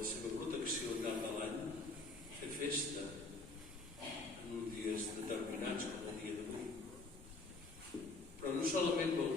la seva protecció al llarg de l'any, fer festa en uns dies determinats com el dia d'avui. Però no solament vol